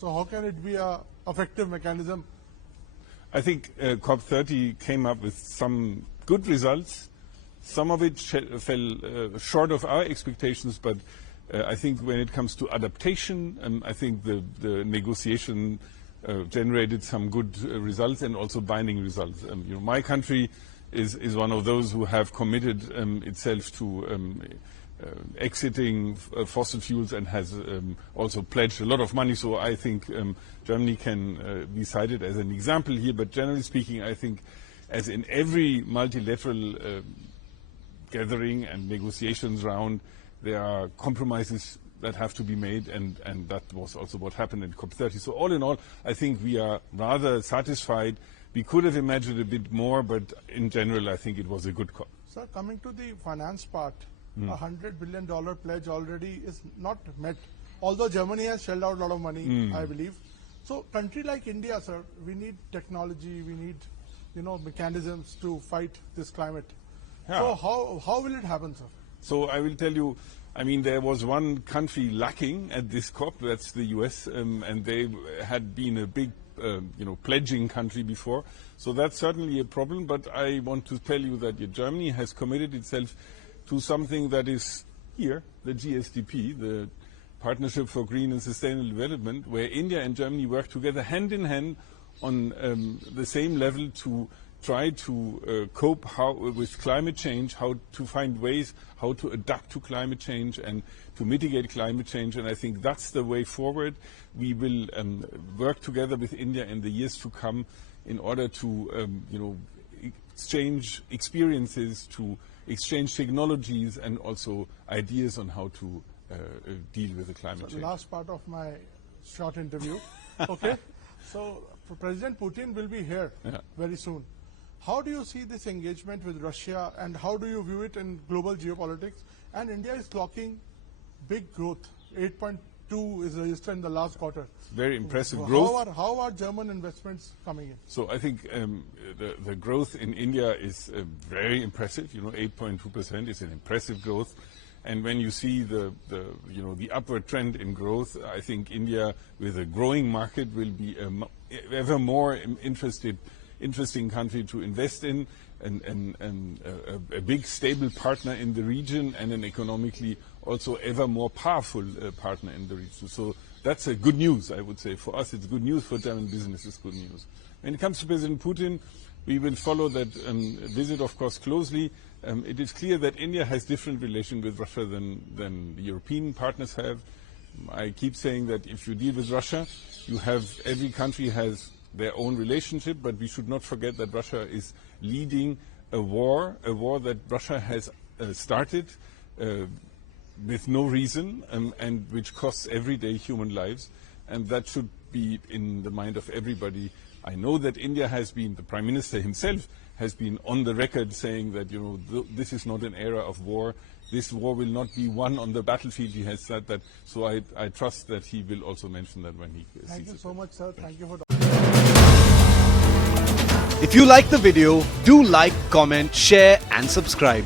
So how can it be an effective mechanism? I think COP30 came up with some good results. Some of it fell short of our expectations, but I think when it comes to adaptation, I think the negotiation generated some good results and also binding results. My country is one of those who have committed itself to exiting fossil fuels and has also pledged a lot of money. So I think Germany can be cited as an example here. But generally speaking, I think as in every multilateral gathering and negotiations round, there are compromises that have to be made, and that was also what happened in COP30. So all in all, I think we are rather satisfied. We could have imagined a bit more, but in general, I think it was a good COP. Sir, coming to the finance part, $100 billion pledge already is not met, although Germany has shelled out a lot of money, I believe. So country like India, sir, we need technology, we need mechanisms to fight this climate. Yeah. So how will it happen, sir? So I will tell you, I mean, there was one country lacking at this COP, that's the US, and they had been a big pledging country before. So that's certainly a problem, but I want to tell you that Germany has committed itself to something that is here, the GSDP, the Partnership for Green and Sustainable Development, where India and Germany work together hand in hand on the same level to try to cope with climate change, how to find ways how to adapt to climate change and to mitigate climate change. And I think that's the way forward. We will work together with India in the years to come in order to exchange experiences, to exchange technologies and also ideas on how to deal with the climate change. Last part of my short interview. Okay. So President Putin will be here very soon. How do you see this engagement with Russia, and how do you view it in global geopolitics? And India is clocking big growth. 8.2 is registered in the last quarter. Very impressive growth. How are German investments coming in? So I think the growth in India is very impressive. 8.2% is an impressive growth. And when you see the upward trend in growth, I think India, with a growing market, will be ever more interesting country to invest in, and a big stable partner in the region, and an economically also ever more powerful partner in the region. So that's a good news, I would say. For us, it's good news. For German business, it's good news. When it comes to President Putin, we will follow that visit, of course, closely. It is clear that India has different relations with Russia than the European partners have. I keep saying that if you deal with Russia, every country has their own relationship, but we should not forget that Russia is leading a war that Russia has started with no reason, and which costs everyday human lives, and that should be in the mind of everybody. I know that India has been, the Prime Minister himself has been on the record saying that this is not an era of war. This war will not be won on the battlefield. He has said that, so I trust that he will also mention that when he sees it. Thank you so much, sir. Thank you for. If you like the video, do like, comment, share and subscribe.